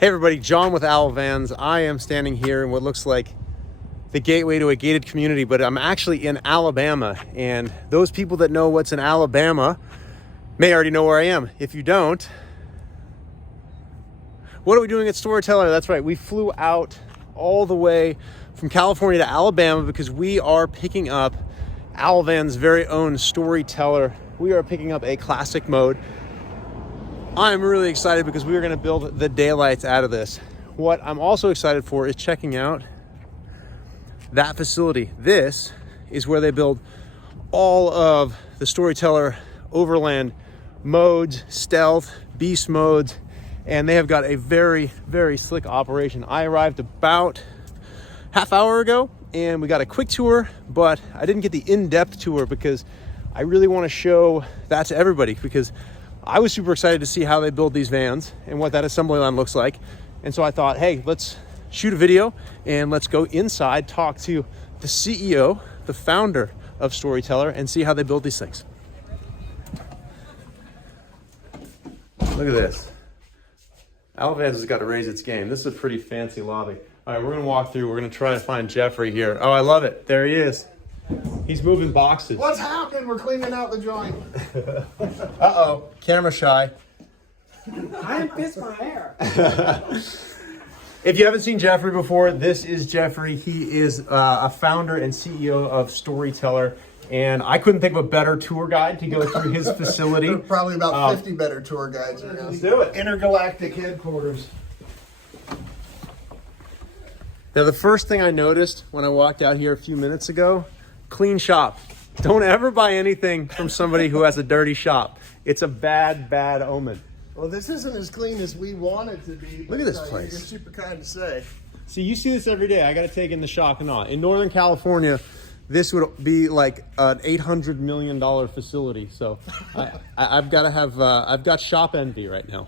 Hey everybody, John with Owl Vans. I am standing here in what looks like the gateway to a gated community, but I'm actually in Alabama. And those people that know what's in Alabama may already know where I am. If you don't, what are we doing at Storyteller? That's right, we flew out all the way from California to Alabama because we are picking up Owl Vans' very own Storyteller. We are picking up a classic mode. I'm really excited because we are going to build the daylights out of this. What I'm also excited for is checking out that facility. This is where they build all of the Storyteller Overland modes, stealth, beast modes, and they have got a very, very slick operation. I arrived about half hour ago and we got a quick tour, but I didn't get the in-depth tour because I really want to show that to everybody because I was super excited to see how they build these vans and what that assembly line looks like. And so I thought, hey, let's shoot a video and let's go inside, talk to the CEO, the founder of Storyteller, and see how they build these things. Look at this. Owl Vans has got to raise its game. This is a pretty fancy lobby. All right, we're gonna walk through. We're gonna try to find Jeffrey here. Oh, I love it. There he is. He's moving boxes. What's happening? We're cleaning out the joint. Uh-oh, camera shy. I didn't fix my hair. If you haven't seen Jeffrey before, this is Jeffrey. He is a founder and CEO of Storyteller. And I couldn't think of a better tour guide to go through his facility. There are probably about 50 better tour guides around. Let's do it. Intergalactic headquarters. Now, the first thing I noticed when I walked out here a few minutes ago, clean shop. Don't ever buy anything from somebody who has a dirty shop. It's a bad, bad omen. Well, this isn't as clean as we want it to be. Look at this place. You're super kind to say. See, you see this every day. I got to take in the shock and awe. In Northern California, this would be like an $800 million facility. So I've got to have, I've got shop envy right now.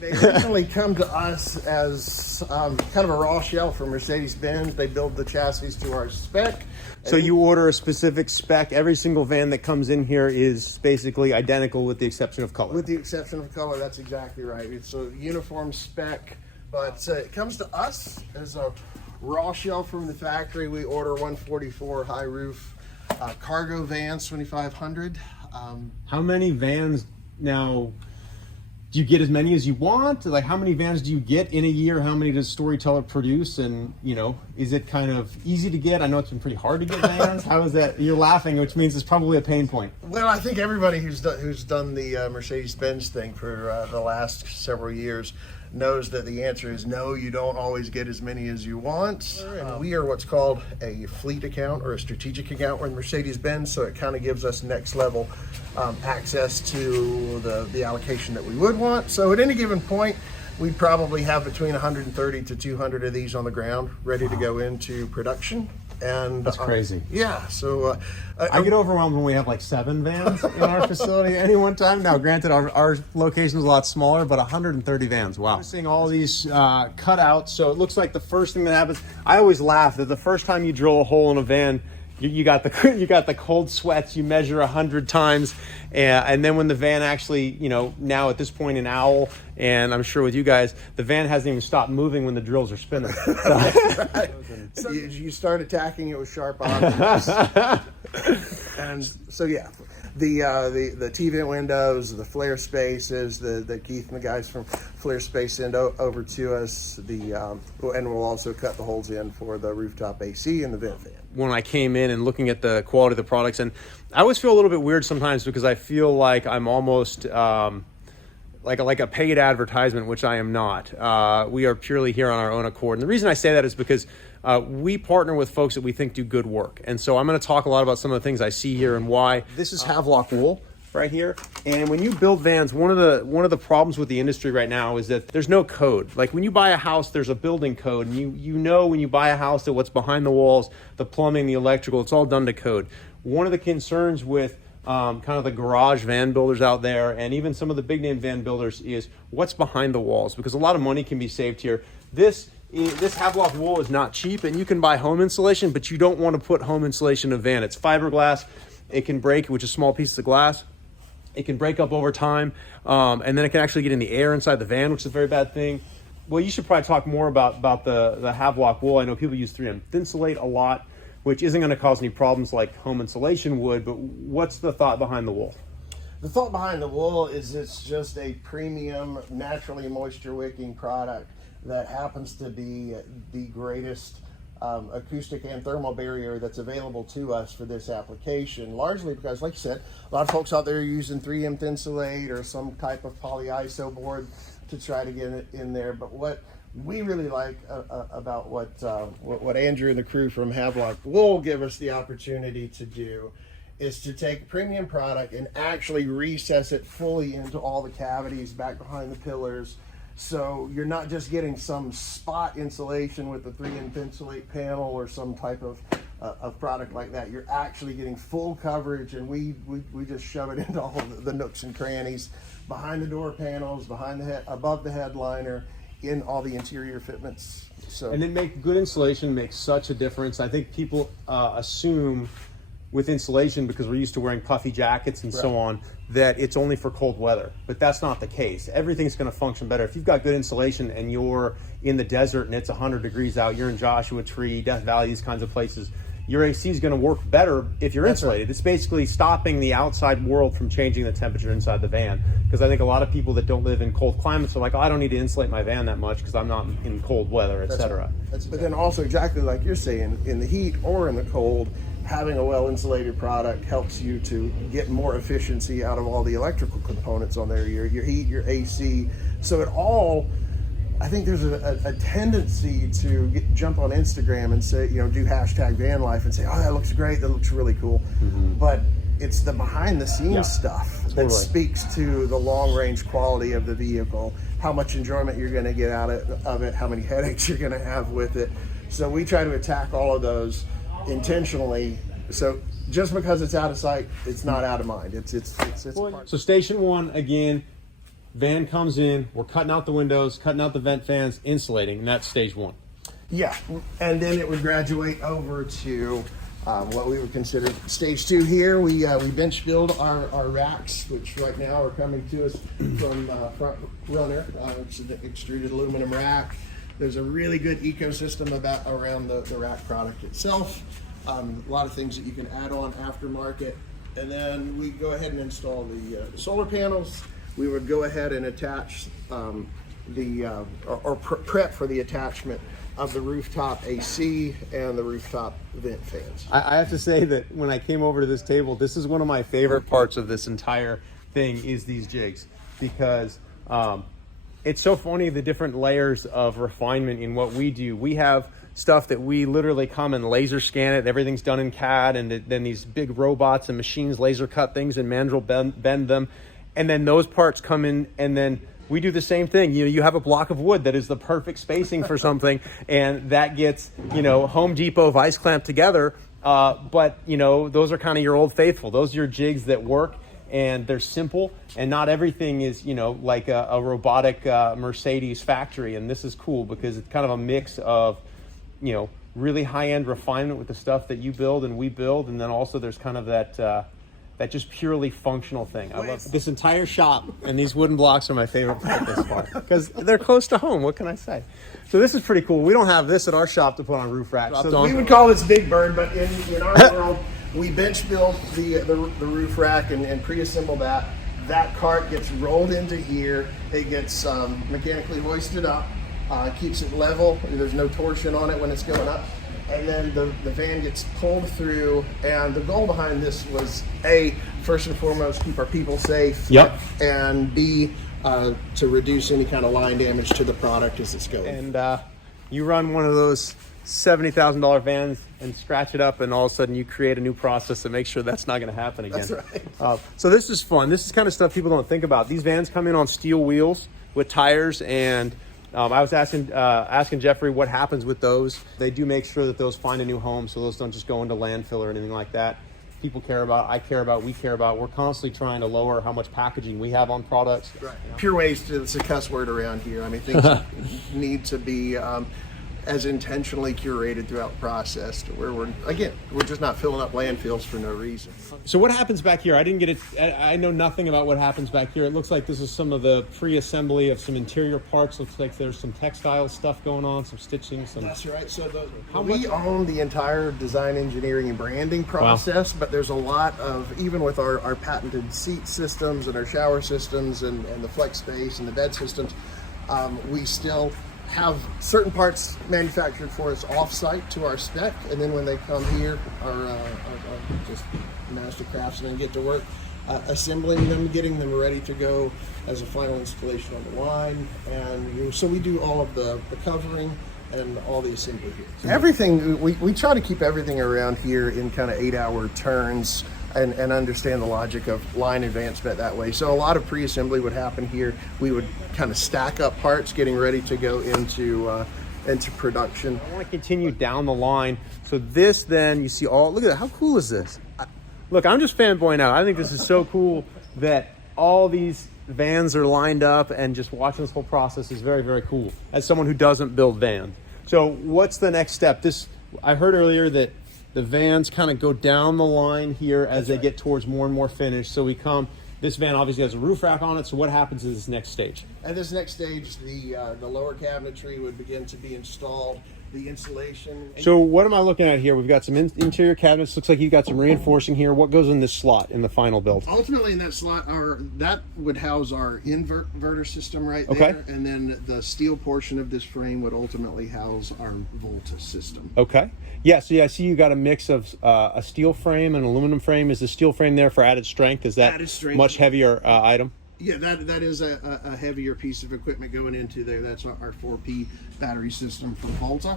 They originally come to us as kind of a raw shell from Mercedes-Benz. They build the chassis to our spec. So you order a specific spec. Every single van that comes in here is basically identical with the exception of color. With the exception of color, that's exactly right. It's a uniform spec, but it comes to us as a raw shell from the factory. We order 144 high roof cargo vans, 2,500. How many vans now? Do you get as many as you want? Like, how many vans do you get in a year? How many does Storyteller produce? And, you know, is it kind of easy to get? I know it's been pretty hard to get vans. How is that? You're laughing, which means it's probably a pain point. Well, I think everybody who's done the Mercedes-Benz thing for the last several years knows that the answer is no, you don't always get as many as you want. We are what's called a fleet account or a strategic account. We're in Mercedes-Benz, so it kind of gives us next level access to the allocation that we would want. So at any given point, we'd probably have between 130 to 200 of these on the ground ready to go into production. And that's crazy. Yeah, so I get overwhelmed when we have like 7 vans in our facility at any one time. Now, granted, our location is a lot smaller, but 130 vans. Wow. We're seeing all these cutouts. So it looks like the first thing that happens, I always laugh that the first time you drill a hole in a van, you got the cold sweats. You measure 100 times, and then when the van actually, you know, now at this point in Owl, and I'm sure with you guys, the van hasn't even stopped moving when the drills are spinning. Right. So you start attacking it with sharp objects, and so yeah, the T-vent windows, the flare spaces, the Keith and the guys from Flare Space send over to us. And we'll also cut the holes in for the rooftop AC and the vent fan. When I came in and looking at the quality of the products, and I always feel a little bit weird sometimes because I feel like I'm almost like a paid advertisement, which I am not. We are purely here on our own accord. And the reason I say that is because we partner with folks that we think do good work. And so I'm going to talk a lot about some of the things I see here and why. This is Havelock wool right here. And when you build vans, one of the problems with the industry right now is that there's no code. Like when you buy a house, there's a building code, and you know when you buy a house that what's behind the walls, the plumbing, the electrical, it's all done to code. One of the concerns with kind of the garage van builders out there, and even some of the big name van builders, is what's behind the walls, because a lot of money can be saved here. This Havelock wool is not cheap, and you can buy home insulation, but you don't want to put home insulation in a van. It's fiberglass. It can break, which is small pieces of glass. It can break up over time, and then it can actually get in the air inside the van, which is a very bad thing. Well, you should probably talk more about the Havelock wool. I know people use 3M Thinsulate a lot, which isn't going to cause any problems like home insulation would, but what's the thought behind the wool? The thought behind the wool is it's just a premium, naturally moisture wicking product that happens to be the greatest acoustic and thermal barrier that's available to us for this application, largely because, like you said, a lot of folks out there are using 3M Thinsulate or some type of polyiso board to try to get it in there. But what we really like about what Andrew and the crew from Havelock will give us the opportunity to do is to take premium product and actually recess it fully into all the cavities back behind the pillars. So you're not just getting some spot insulation with the 3M Thinsulate panel or some type of product like that. You're actually getting full coverage, and we just shove it into all the nooks and crannies, behind the door panels, above the headliner, in all the interior fitments. So, and then good insulation makes such a difference. I think people assume with insulation, because we're used to wearing puffy jackets and so on, that it's only for cold weather, but that's not the case. Everything's going to function better if you've got good insulation and you're in the desert and it's 100 degrees out. You're in Joshua Tree, Death Valley, these kinds of places. Your AC is going to work better if you're insulated. It's basically stopping the outside world from changing the temperature inside the van, because I think a lot of people that don't live in cold climates are like, oh, I don't need to insulate my van that much because I'm not in cold weather, etc. But then also, exactly like you're saying, in the heat or in the cold, having a well-insulated product helps you to get more efficiency out of all the electrical components on there, your heat, your AC. So it all, I think there's a tendency to jump on Instagram and say, do hashtag van life and say, oh, that looks great, that looks really cool. But it's the behind the scenes stuff that speaks to the long range quality of the vehicle, how much enjoyment you're going to get out of it, how many headaches you're going to have with it. So we try to attack all of those intentionally. So just because it's out of sight, it's not out of mind. It's So station one, again, van comes in, we're cutting out the windows, cutting out the vent fans, insulating, and that's stage one. Yeah, and then it would graduate over to what we would consider stage two here. We bench build our racks, which right now are coming to us from Front Runner, which is an extruded aluminum rack. There's a really good ecosystem around the rack product itself. A lot of things that you can add on aftermarket. And then we go ahead and install the solar panels. We would go ahead and attach prep for the attachment of the rooftop AC and the rooftop vent fans. I have to say that when I came over to this table, this is one of my favorite parts of this entire thing is these jigs, because it's so funny, the different layers of refinement in what we do. We have stuff that we literally come and laser scan it. Everything's done in CAD, and then these big robots and machines laser cut things and mandrel bend them. And then those parts come in, and then we do the same thing. You have a block of wood that is the perfect spacing for something, and that gets, Home Depot vice clamped together. But those are kind of your old faithful. Those are your jigs that work, and they're simple, and not everything is, like a robotic Mercedes factory. And this is cool because it's kind of a mix of, really high-end refinement with the stuff that you build and we build, and then also there's kind of that just purely functional thing. I love this entire shop, and these wooden blocks are my favorite part this far because they're close to home. What can I say? So this is pretty cool. We don't have this at our shop to put on roof racks. So we would call this Big Bird, but in our world, we bench build the roof rack and pre-assemble that. That cart gets rolled into here. It gets mechanically hoisted up, keeps it level. There's no torsion on it when it's going up. And then the van gets pulled through, and the goal behind this was A, first and foremost, keep our people safe. Yep. And B, to reduce any kind of line damage to the product as it's going. And you run one of those $70,000 vans and scratch it up, and all of a sudden you create a new process to make sure that's not going to happen again. That's right. So this is fun. This is kind of stuff people don't think about. These vans come in on steel wheels with tires, and I was asking Jeffrey what happens with those. They do make sure that those find a new home, so those don't just go into landfill or anything like that. People care about, I care about, we care about. We're constantly trying to lower how much packaging we have on products. Right. Pure waste is a cuss word around here. I mean, things need to be as intentionally curated throughout the process to where we're just not filling up landfills for no reason. So what happens back here? I didn't get it. I know nothing about what happens back here. It looks like this is some of the pre-assembly of some interior parts. Looks like there's some textile stuff going on, some stitching. That's right. So we own the entire design, engineering, and branding process, but there's a lot of, even with our patented seat systems and our shower systems and the flex space and the bed systems, we still have certain parts manufactured for us off-site to our spec, and then when they come here, our just master craftsmen get to work assembling them, getting them ready to go as a final installation on the line. And so we do all of the covering and all the assembly here. Everything, we try to keep everything around here in kind of 8-hour turns and understand the logic of line advancement that way. So a lot of pre-assembly would happen here. We would kind of stack up parts getting ready to go into production. I want to continue down the line. So this then, you see look at that, how cool is this? Look, I'm just fanboying out. I think this is so cool that all these vans are lined up, and just watching this whole process is very, very cool as someone who doesn't build vans. So what's the next step? I heard earlier that the vans kind of go down the line here as they get towards more and more finish. So this van obviously has a roof rack on it. So what happens in this next stage? At this next stage, the lower cabinetry would begin to be installed. The insulation. So what am I looking at here? We've got some interior cabinets. Looks like you've got some reinforcing here. What goes in this slot in the final build? Ultimately, in that slot, that would house our inverter system right there. Okay. And then the steel portion of this frame would ultimately house our Volta system. Okay. Yeah, so I see you got a mix of a steel frame and aluminum frame. Is the steel frame there for added strength? Is that much heavier item? Yeah, that is a heavier piece of equipment going into there. That's our 4P battery system from Volta,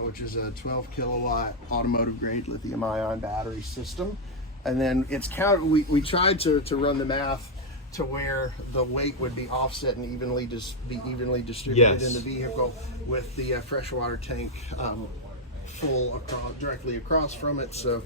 which is a 12 kilowatt automotive grade lithium ion battery system. And then it's we tried to run the math to where the weight would be offset and evenly distributed in the vehicle, with the freshwater tank full directly across from it. So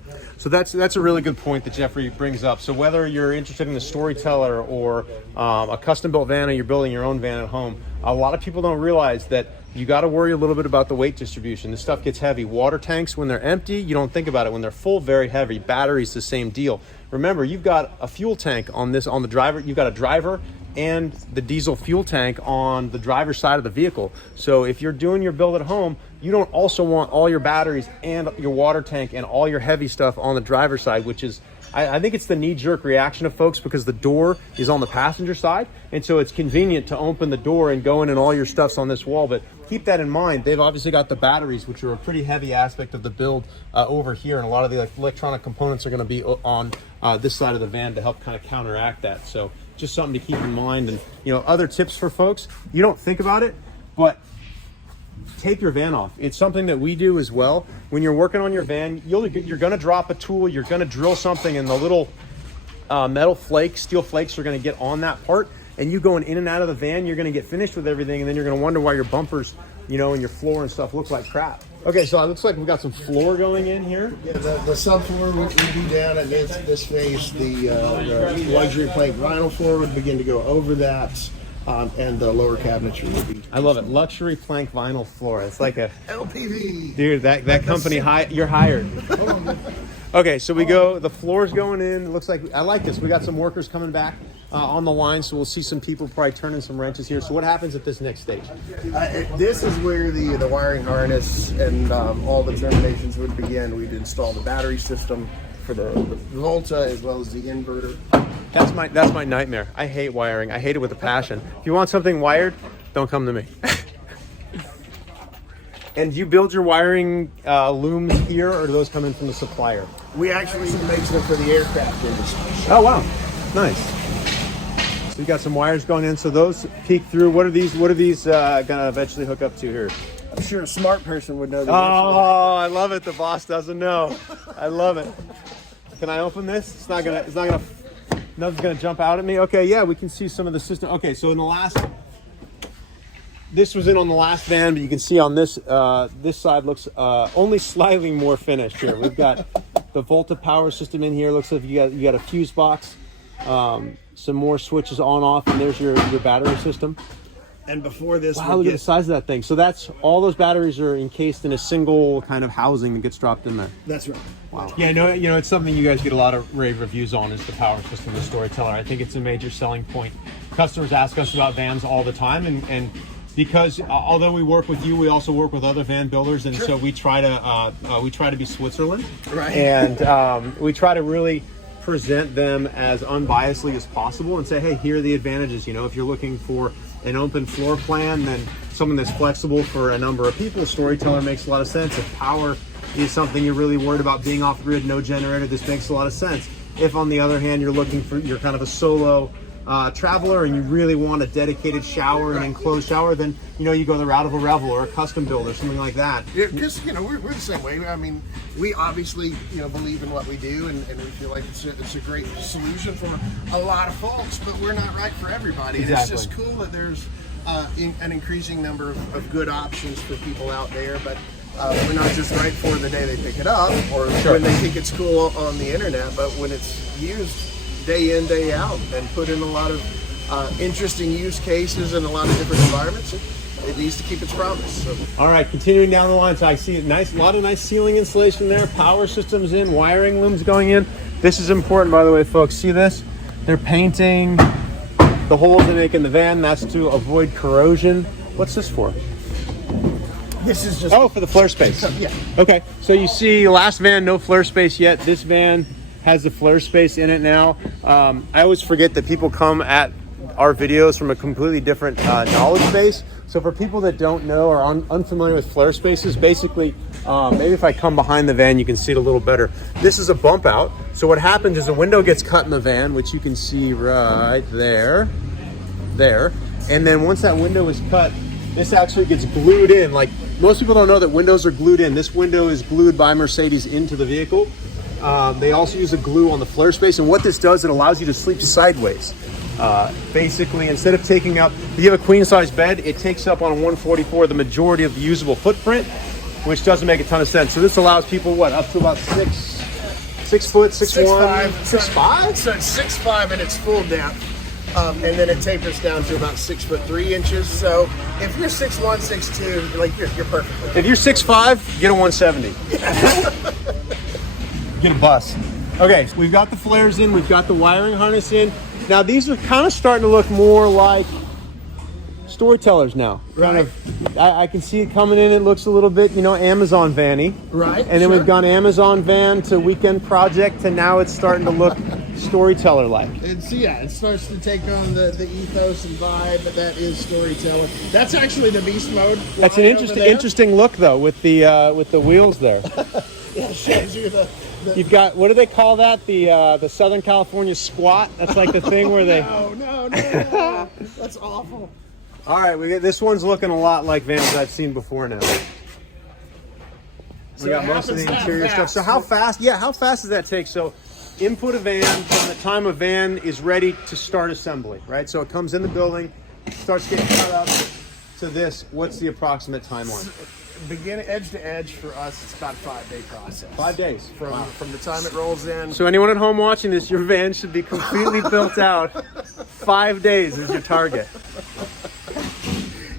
that's a really good point that Jeffrey brings up. So whether you're interested in the Storyteller or a custom built van, or you're building your own van at home, a lot of people don't realize that you got to worry a little bit about the weight distribution. This stuff gets heavy. Water tanks, when they're empty, you don't think about it. When they're full, very heavy. Batteries, the same deal. Remember, you've got a fuel tank on the driver. You've got a driver and the diesel fuel tank on the driver's side of the vehicle. So if you're doing your build at home, you don't also want all your batteries and your water tank and all your heavy stuff on the driver's side, which is, I think it's the knee-jerk reaction of folks, because the door is on the passenger side, and so it's convenient to open the door and go in, and all your stuff's on this wall. But keep that in mind. They've obviously got the batteries, which are a pretty heavy aspect of the build over here, and a lot of the electronic components are going to be on this side of the van to help kind of counteract that. So just something to keep in mind. And other tips for folks, you don't think about it, but tape your van off. It's something that we do as well. When you're working on your van, you're going to drop a tool, you're going to drill something, and the little metal flakes, steel flakes, are going to get on that part, and you going in and out of the van, you're going to get finished with everything, and then you're going to wonder why your bumpers, and your floor and stuff look like crap. Okay, so it looks like we've got some floor going in here. Yeah, the subfloor would be down at this face. The luxury plank vinyl floor would begin to go over that. And the lower cabinetry would be. I love it. Luxury plank vinyl floor. It's like a LPV. Dude, that company, you're hired. Okay, so the floor's going in. It looks like, I like this. We got some workers coming back on the line, so we'll see some people probably turning some wrenches here. So what happens at this next stage? This is where the wiring harness and all the terminations would begin. We'd install the battery system for the Volta as well as the inverter. That's my nightmare. I hate wiring. I hate it with a passion. If you want something wired, don't come to me. And do you build your wiring looms here, or do those come in from the supplier? We actually make them for the aircraft industry. Oh wow, nice. So you got some wires going in. So those peek through. What are these gonna eventually hook up to here? I'm sure a smart person would know. I love it. The boss doesn't know. I love it. Can I open this? It's not gonna. Nothing's gonna jump out at me. Okay, yeah, we can see some of the system. Okay, so this was in on the last van, but you can see on this side looks only slightly more finished here. We've got the Volta power system in here. Looks like you got a fuse box, some more switches on off, and there's your battery system. And before this, wow, look at the size of that thing. So that's all those batteries are encased in a single kind of housing that gets dropped in there. That's right. Wow. Yeah, no, you know, it's something you guys get a lot of rave reviews on is the power system of Storyteller. I think it's a major selling point. Customers ask us about vans all the time, and because although we work with you, we also work with other van builders, and so we try to be Switzerland, right? And we try to really present them as unbiasedly as possible and say, hey, here are the advantages. You know, if you're looking for an open floor plan, then something that's flexible for a number of people, Storyteller makes a lot of sense. If power is something you're really worried about being off grid, no generator, this makes a lot of sense. If on the other hand, you're kind of a solo traveler and you really want a dedicated shower and enclosed shower, then you know you go the route of a Revel or a custom build or something like that. Yeah, because you know we're the same way. I mean, we obviously believe in what we do, and we feel like it's a great solution for a lot of folks, but we're not right for everybody. Exactly. And it's just cool that there's an increasing number of good options for people out there, but we're not just right for the day they pick it up or when they think it's cool on the internet, but when it's used day in, day out, and put in a lot of interesting use cases in a lot of different environments. It needs to keep its promise. So. All right, continuing down the line, so I see a lot of nice ceiling insulation there, power systems in, wiring looms going in. This is important, by the way, folks. See this? They're painting the holes they make in the van. That's to avoid corrosion. What's this for? This is just... Oh, for the flare space. Yeah. Okay, so you see last van, no flare space yet. This van has the flare space in it now. I always forget that people come at our videos from a completely different knowledge base. So for people that don't know or are unfamiliar with flare spaces, basically, maybe if I come behind the van, you can see it a little better. This is a bump out. So what happens is a window gets cut in the van, which you can see right there. And then once that window is cut, this actually gets glued in. Like most people don't know that windows are glued in. This window is glued by Mercedes into the vehicle. They also use a glue on the flare space, and what this does, it allows you to sleep sideways. Basically, instead of taking up, if you have a queen size bed, it takes up on a 144 the majority of the usable footprint, which doesn't make a ton of sense. So this allows people up to about 6'1", 6'1", 6'5". So it's 6'5" and it's full depth. And then it tapers down to about 6'3". So if you're 6'1", 6'2", like you're perfect. If you're 6'5", get a 170. Get a bus. Okay, so we've got the flares in, we've got the wiring harness in. Now these are kind of starting to look more like Storytellers now. Right. I can see it coming in. It looks a little bit, Amazon van-y. Right. And then we've gone Amazon van to weekend project to now it's starting to look Storyteller-like. It starts to take on the ethos and vibe that is Storyteller. That's actually the beast mode. That's an interesting look though with the wheels there. Yeah, it shows you the You've got, what do they call that? The Southern California squat. That's like the thing where they. No. That's awful. All right, this one's looking a lot like vans I've seen before now. We got most of the interior stuff. So how fast? Yeah, how fast does that take? So input a van from the time a van is ready to start assembly, right? So it comes in the building, starts getting cut up to this. What's the approximate timeline? Beginning edge to edge for us, it's about a 5-day process. 5 days from the time it rolls in. So anyone at home watching this, your van should be completely built out. 5 days is your target.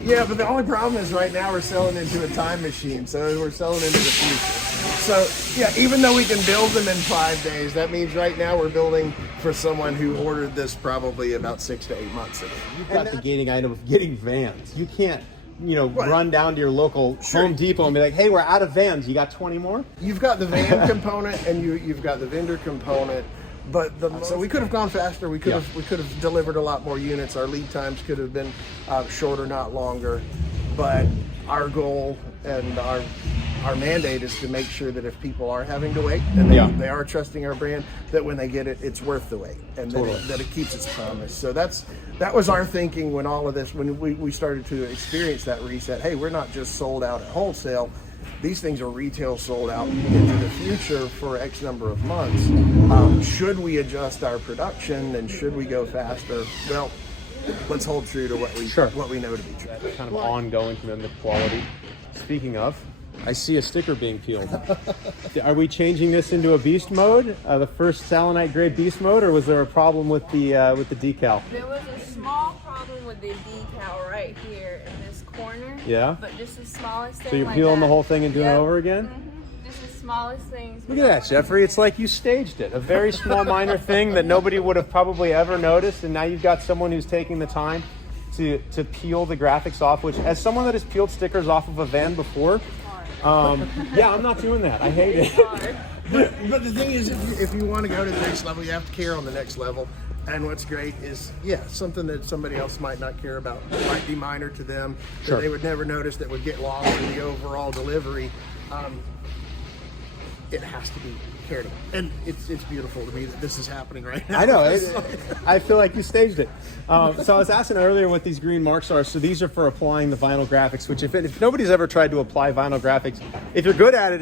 Yeah, but the only problem is right now we're selling into a time machine, so we're selling into the future. So yeah, even though we can build them in 5 days, that means right now we're building for someone who ordered this probably about 6 to 8 months ago. You've got the gating item of getting vans. You can't run down to your local Home Depot and be like, hey, we're out of vans. You got 20 more? You've got the van component and you've got the vendor component. But so we could have gone faster. We could have delivered a lot more units. Our lead times could have been shorter, not longer. But our goal and our mandate is to make sure that if people are having to wait and they are trusting our brand, that when they get it, it's worth the wait and that it keeps its promise. So that was our thinking when all of this, when we started to experience that reset. Hey, we're not just sold out at wholesale. These things are retail sold out into the future for X number of months. Should we adjust our production and should we go faster? Well, let's hold true to what we know to be true. Kind of ongoing commitment to quality. Speaking of, I see a sticker being peeled. Are we changing this into a beast mode, the first Salinite grade beast mode, or was there a problem with the decal? There was a small problem with the decal right here in this corner. Yeah. But just the smallest thing. So you're like peeling that. the whole thing and doing it Yep. over again? Just the smallest things. Look at that, Jeffrey. It's like you staged it. A very small, minor thing that nobody would have probably ever noticed, and now you've got someone who's taking the time to peel the graphics off, which, as someone that has peeled stickers off of a van before, yeah, I'm not doing that. I hate it. But the thing is, if you want to go to the next level, you have to care on the next level. And what's great is, yeah, something that somebody else might not care about, might be minor to them, Sure. that they would never notice, that would get lost in the overall delivery. It has to be cared about. And it's beautiful to me that this is happening right now. I know. I feel like you staged it. So I was asking earlier what these green marks are. So these are for applying the vinyl graphics, which if nobody's ever tried to apply vinyl graphics, if you're good at it,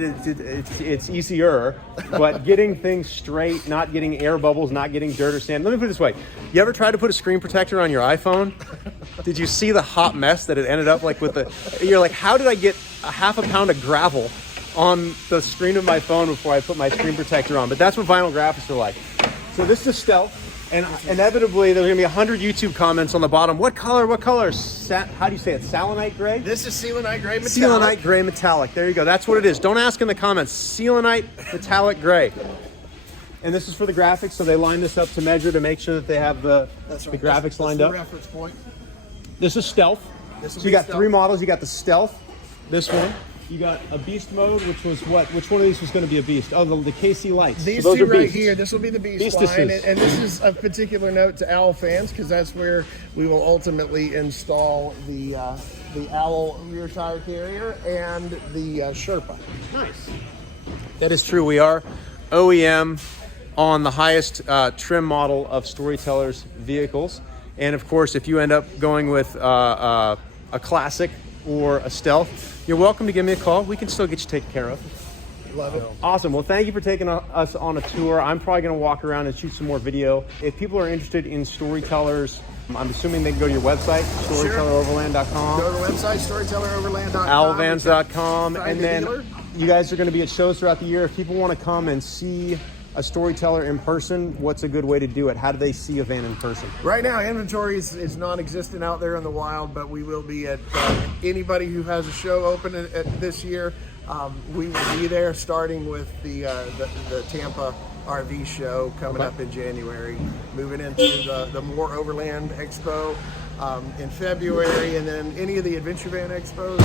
it's easier. But getting things straight, not getting air bubbles, not getting dirt or sand. Let me put it this way. You ever tried to put a screen protector on your iPhone? Did you see the hot mess that it ended up like with the, you're like, how did I get a half a pound of gravel on the screen of my phone before I put my screen protector on? But that's what vinyl graphics are like. So this is stealth, and inevitably there's gonna be 100 YouTube comments on the bottom. What color? How do you say it? Selenite gray? This is selenite gray metallic. Selenite gray metallic. There you go. That's what it is. Don't ask in the comments. Selenite metallic gray. And this is for the graphics, so they line this up to measure to make sure that they have the graphics lined up. Reference point. This is stealth. So you got three models. You got the stealth, this one. You got a beast mode, which was what? Which one of these was going to be a beast? Oh, the KC lights. These so those two are right beasts. here, this will be the beast Beastesses. line, and this is a particular note to Owl fans, because that's where we will ultimately install the Owl rear tire carrier and the Sherpa. Nice. That is true. We are OEM on the highest trim model of Storyteller's vehicles. And of course, if you end up going with a classic or a stealth, you're welcome to give me a call. We can still get you taken care of. Love it. Awesome. Well, thank you for taking us on a tour. I'm probably going to walk around and shoot some more video. If people are interested in Storytellers, I'm assuming they can go to your website, StorytellerOverland.com. Go to the website, StorytellerOverland.com. Owlvans.com. And then dealer. you guys are going to be at shows throughout the year. If people want to come and see a Storyteller in person, what's a good way to do it? How do they see a van in person? Right now, inventory is non-existent out there in the wild, but we will be at anybody who has a show open at this year. We will be there, starting with the Tampa RV show coming up in January, moving into the More Overland Expo in February, and then any of the Adventure Van Expos.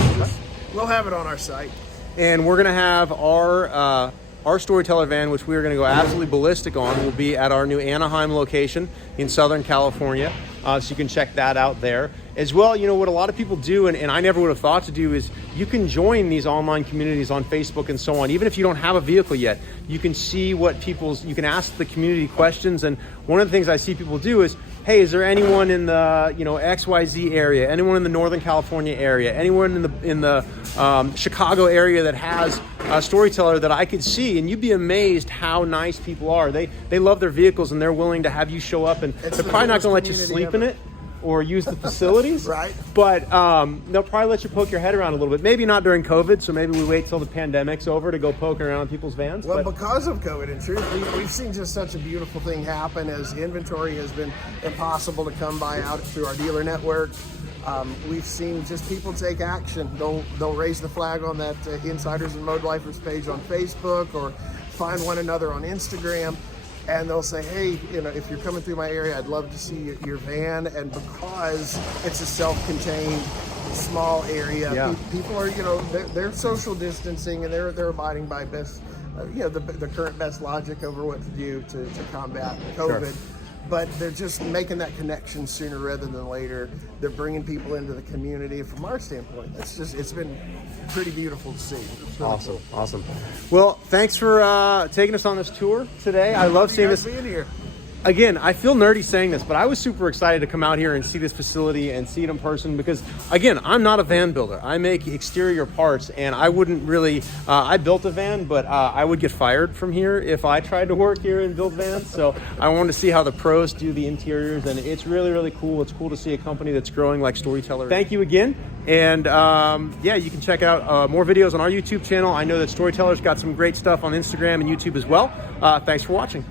We'll have it on our site. And we're going to have our Storyteller van, which we are going to go absolutely ballistic on, will be at our new Anaheim location in Southern California. So you can check that out there. As well, you know, what a lot of people do, and I never would have thought to do, is you can join these online communities on Facebook and so on. Even if you don't have a vehicle yet, you can see what you can ask the community questions. And one of the things I see people do is, hey, is there anyone in the XYZ area, anyone in the Northern California area, anyone in the Chicago area that has a Storyteller that I could see? And you'd be amazed how nice people are. They love their vehicles, and they're willing to have you show up, and they're probably not going to let you sleep in it or use the facilities. Right. But they'll probably let you poke your head around a little bit. Maybe not during COVID, so maybe we wait till the pandemic's over to go poking around people's vans. Well, but because of COVID, in truth, we've seen just such a beautiful thing happen, as inventory has been impossible to come by out through our dealer network. We've seen just people take action. They'll raise the flag on that Insiders and Mode Lifers page on Facebook, or find one another on Instagram, and they'll say, hey, if you're coming through my area, I'd love to see your van. And because it's a self-contained small area, people are, they're social distancing, and they're abiding by best, the current best logic over what to do to combat COVID. Sure. But they're just making that connection sooner rather than later. They're bringing people into the community. From our standpoint, it's been pretty beautiful to see. awesome. Well, thanks for taking us on this tour today. I love seeing this. Being here. Again, I feel nerdy saying this, but I was super excited to come out here and see this facility and see it in person, because, again, I'm not a van builder. I make exterior parts, and I wouldn't really, I built a van, but I would get fired from here if I tried to work here and build vans. So I wanted to see how the pros do the interiors, and it's really, really cool. It's cool to see a company that's growing like Storyteller. Thank you again. And you can check out more videos on our YouTube channel. I know that Storyteller's got some great stuff on Instagram and YouTube as well. Thanks for watching.